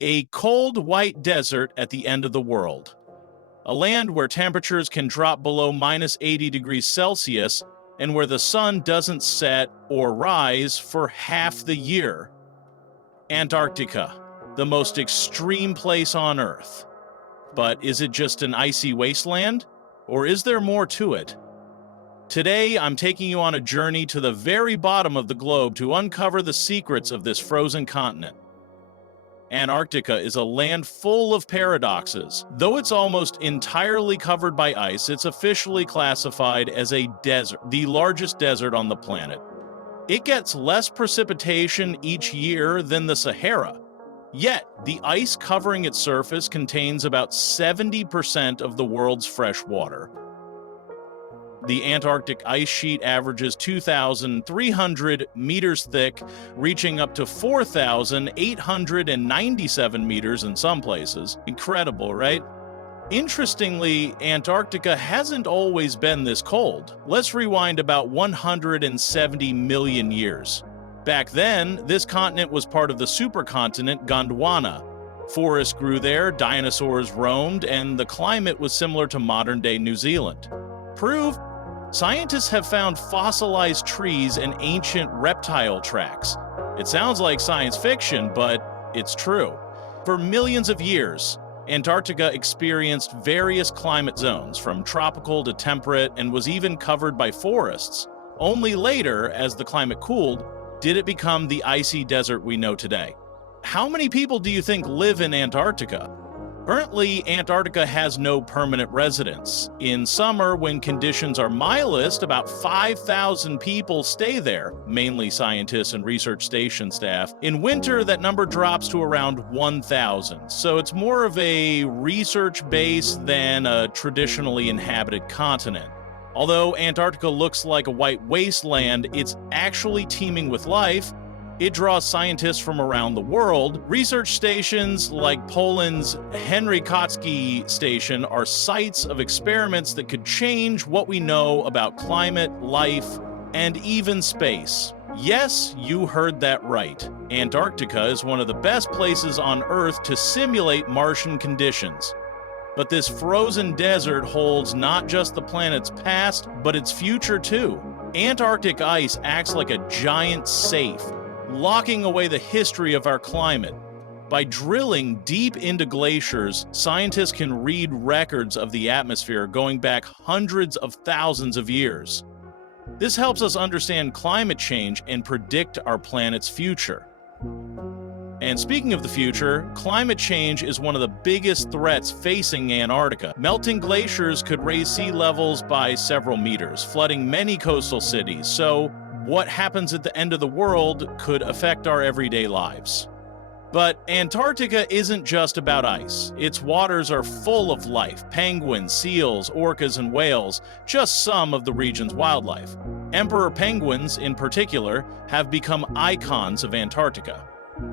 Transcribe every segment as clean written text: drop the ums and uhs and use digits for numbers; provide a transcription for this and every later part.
A cold, white desert at the end of the world. A land where temperatures can drop below minus 80 degrees Celsius and where the sun doesn't set or rise for half the year. Antarctica, the most extreme place on Earth. But is it just an icy wasteland? Or is there more to it? Today, I'm taking you on a journey to the very bottom of the globe to uncover the secrets of this frozen continent. Antarctica is a land full of paradoxes. Though it's almost entirely covered by ice, it's officially classified as a desert, the largest desert on the planet. It gets less precipitation each year than the Sahara. Yet, the ice covering its surface contains about 70% of the world's fresh water. The Antarctic ice sheet averages 2,300 meters thick, reaching up to 4,897 meters in some places. Incredible, right? Interestingly, Antarctica hasn't always been this cold. Let's rewind about 170 million years. Back then, this continent was part of the supercontinent Gondwana. Forests grew there, dinosaurs roamed, and the climate was similar to modern-day New Zealand. Proof? Scientists have found fossilized trees and ancient reptile tracks. It sounds like science fiction, but it's true. For millions of years, Antarctica experienced various climate zones, from tropical to temperate, and was even covered by forests. Only later, as the climate cooled, did it become the icy desert we know today. How many people do you think live in Antarctica? Currently, Antarctica has no permanent residents. In summer, when conditions are mildest, about 5,000 people stay there, mainly scientists and research station staff. In winter, that number drops to around 1,000, so it's more of a research base than a traditionally inhabited continent. Although Antarctica looks like a white wasteland, it's actually teeming with life. It draws scientists from around the world. Research stations like Poland's Henrykotsky station are sites of experiments that could change what we know about climate, life, and even space. Yes, you heard that right. Antarctica is one of the best places on Earth to simulate Martian conditions. But this frozen desert holds not just the planet's past, but its future too. Antarctic ice acts like a giant safe, locking away the history of our climate. By drilling deep into glaciers, scientists can read records of the atmosphere going back hundreds of thousands of years. This helps us understand climate change and predict our planet's future. And speaking of the future, climate change is one of the biggest threats facing Antarctica. Melting glaciers could raise sea levels by several meters, flooding many coastal cities. So, what happens at the end of the world could affect our everyday lives. But Antarctica isn't just about ice. Its waters are full of life: penguins, seals, orcas, and whales, just some of the region's wildlife. Emperor penguins, in particular, have become icons of Antarctica.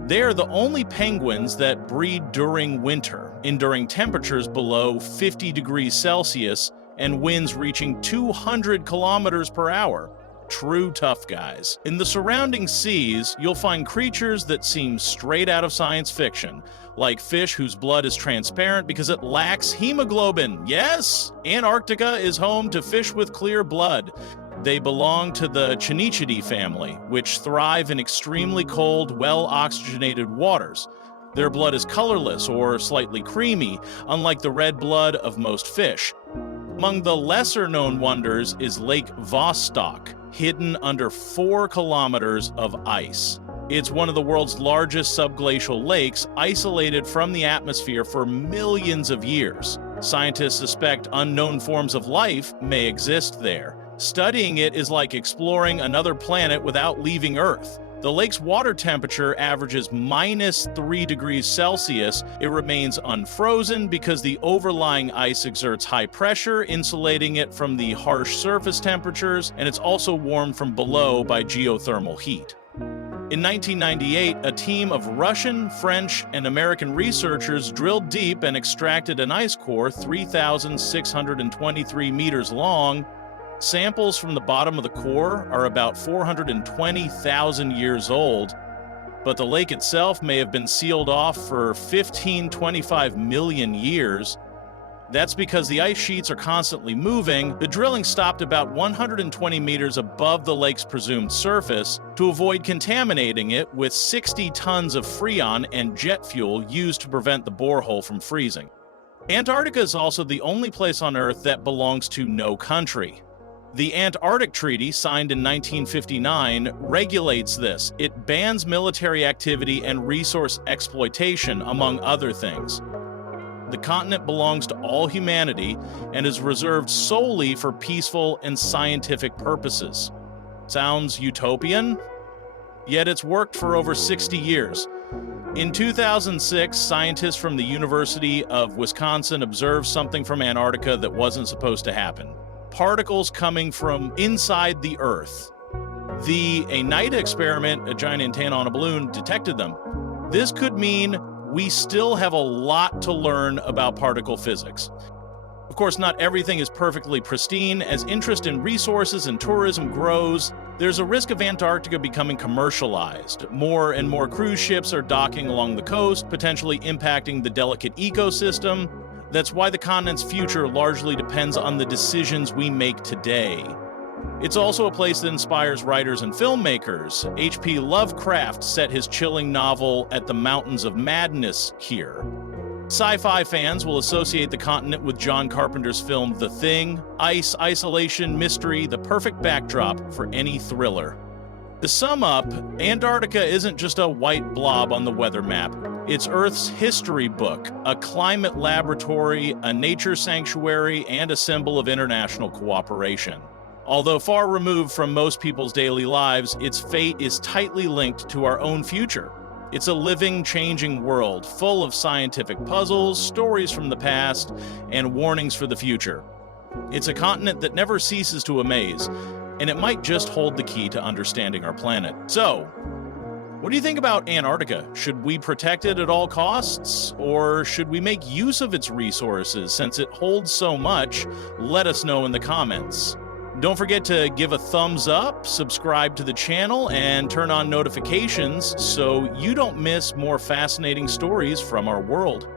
They're the only penguins that breed during winter, enduring temperatures below 50 degrees Celsius and winds reaching 200 kilometers per hour. True tough guys. In the surrounding seas, you'll find creatures that seem straight out of science fiction, like fish whose blood is transparent because it lacks hemoglobin. Yes, Antarctica is home to fish with clear blood. They belong to the Chinichidae family, which thrive in extremely cold, well-oxygenated waters. Their blood is colorless or slightly creamy, unlike the red blood of most fish. Among the lesser-known wonders is Lake Vostok, hidden under 4 kilometers of ice. It's one of the world's largest subglacial lakes, isolated from the atmosphere for millions of years. Scientists suspect unknown forms of life may exist there. Studying it is like exploring another planet without leaving Earth. The lake's water temperature averages minus 3 degrees Celsius. It remains unfrozen because the overlying ice exerts high pressure, insulating it from the harsh surface temperatures, and it's also warmed from below by geothermal heat. In 1998, a team of Russian, French, and American researchers drilled deep and extracted an ice core 3,623 meters long. Samples from the bottom of the core are about 420,000 years old. but the lake itself may have been sealed off for 15-25 million years. That's because the ice sheets are constantly moving. The drilling stopped about 120 meters above the lake's presumed surface to avoid contaminating it with 60 tons of freon and jet fuel used to prevent the borehole from freezing. Antarctica is also the only place on Earth that belongs to no country. The Antarctic Treaty, signed in 1959, regulates this. It bans military activity and resource exploitation, among other things. The continent belongs to all humanity and is reserved solely for peaceful and scientific purposes. Sounds utopian? Yet it's worked for over 60 years. In 2006, scientists from the University of Wisconsin observed something from Antarctica that wasn't supposed to happen. Particles coming from inside the Earth. The ANITA experiment, a giant antenna on a balloon, detected them. This could mean we still have a lot to learn about particle physics. Of course, not everything is perfectly pristine. As interest in resources and tourism grows, there's a risk of Antarctica becoming commercialized. More and more cruise ships are docking along the coast, potentially impacting the delicate ecosystem. That's why the continent's future largely depends on the decisions we make today. It's also a place that inspires writers and filmmakers. H.P. Lovecraft set his chilling novel At the Mountains of Madness here. Sci-fi fans will associate the continent with John Carpenter's film The Thing. Ice, isolation, mystery, the perfect backdrop for any thriller. To sum up, Antarctica isn't just a white blob on the weather map. It's Earth's history book, a climate laboratory, a nature sanctuary, and a symbol of international cooperation. Although far removed from most people's daily lives, its fate is tightly linked to our own future. It's a living, changing world, full of scientific puzzles, stories from the past, and warnings for the future. It's a continent that never ceases to amaze, and it might just hold the key to understanding our planet. So, what do you think about Antarctica? Should we protect it at all costs, or should we make use of its resources since it holds so much? Let us know in the comments. Don't forget to give a thumbs up, subscribe to the channel, and turn on notifications so you don't miss more fascinating stories from our world.